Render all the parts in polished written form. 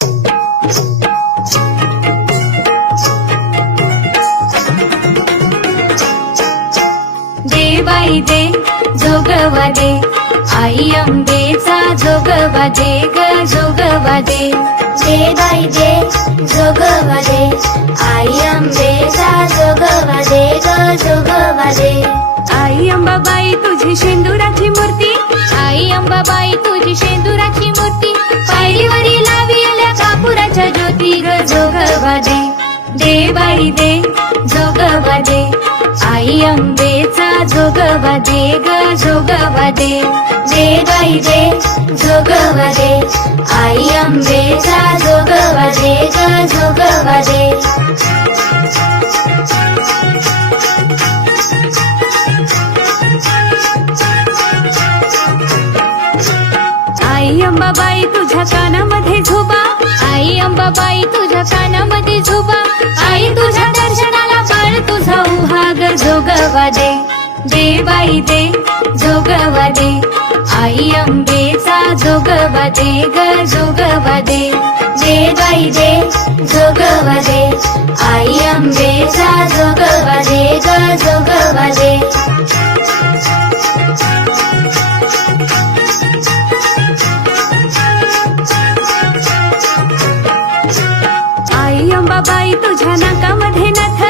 दे बाई दे जोगवा दे, आई अंबेचा जोगवा दे ग जोगवा दे. दे बाई दे जोगवा दे, आई अंबेचा जोगवा दे ग जोगवा दे. आई अंबाबाई तुझी शेंदुराची मूर्ती, आई अंबाबाई तुझी शेंदुराची मूर्ती, पायरीवरी लाविल्या कापुराच्या ज्योती ग जोगवा दे. दे बाई दे जोगवा दे, आई अंबेचा जोगवा दे ग जोगवा दे. दे बाई दे जोगवा दे, आई अंबेचा जोगवा दे ग जोगवा दे. आई अंबाबाई तुझ्या कानामध्ये झोबा, आई अंबाबाई तुझ्या कानामध्ये झोबा, आई तुझ्या दर्शनाला बाळ तुझा उभा ग जोगवा दे. दे बाई दे जोगवा दे, आई अंबेचा जोगवा दे ग जोगवा दे. दे बाई दे जोगवा दे, आई अंबेचा जोगवा दे ग जोगवा दे. आई अंबाबाई तुझ्या नाकामध्ये नथ,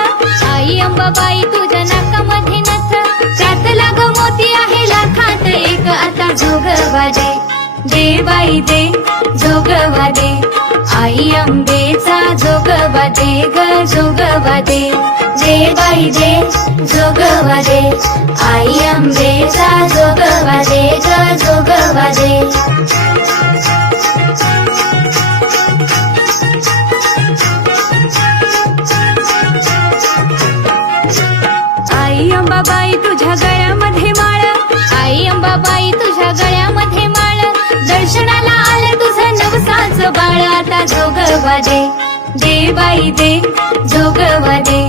आई अंबाबाई तुझ्या नाकामध्ये नथ, त्यात लाग मोती आहे लाखात एक आता जोगवा दे. दे बाई दे जोगवा दे, आई अंबेचा जोगवा दे ग जोगवा दे. दे बाई दे जोगवा दे, आई अंबेचा जोगवा दे ग जोगवा दे. आई अंबाबाई तुझ्या गळ्यामध्ये माळ, आई अंबाबाई तुझ्या गळ्यामध्ये माळ, दर्शनाला आलं तुझं नवसाच बाळ आता जोगवा दे. दे बाई दे जोगवा दे,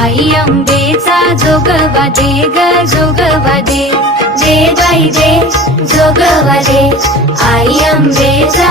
आई अंबेचा जोगवा दे ग जोगवा दे. दे बाई दे जोगवा दे, आई अंबेचा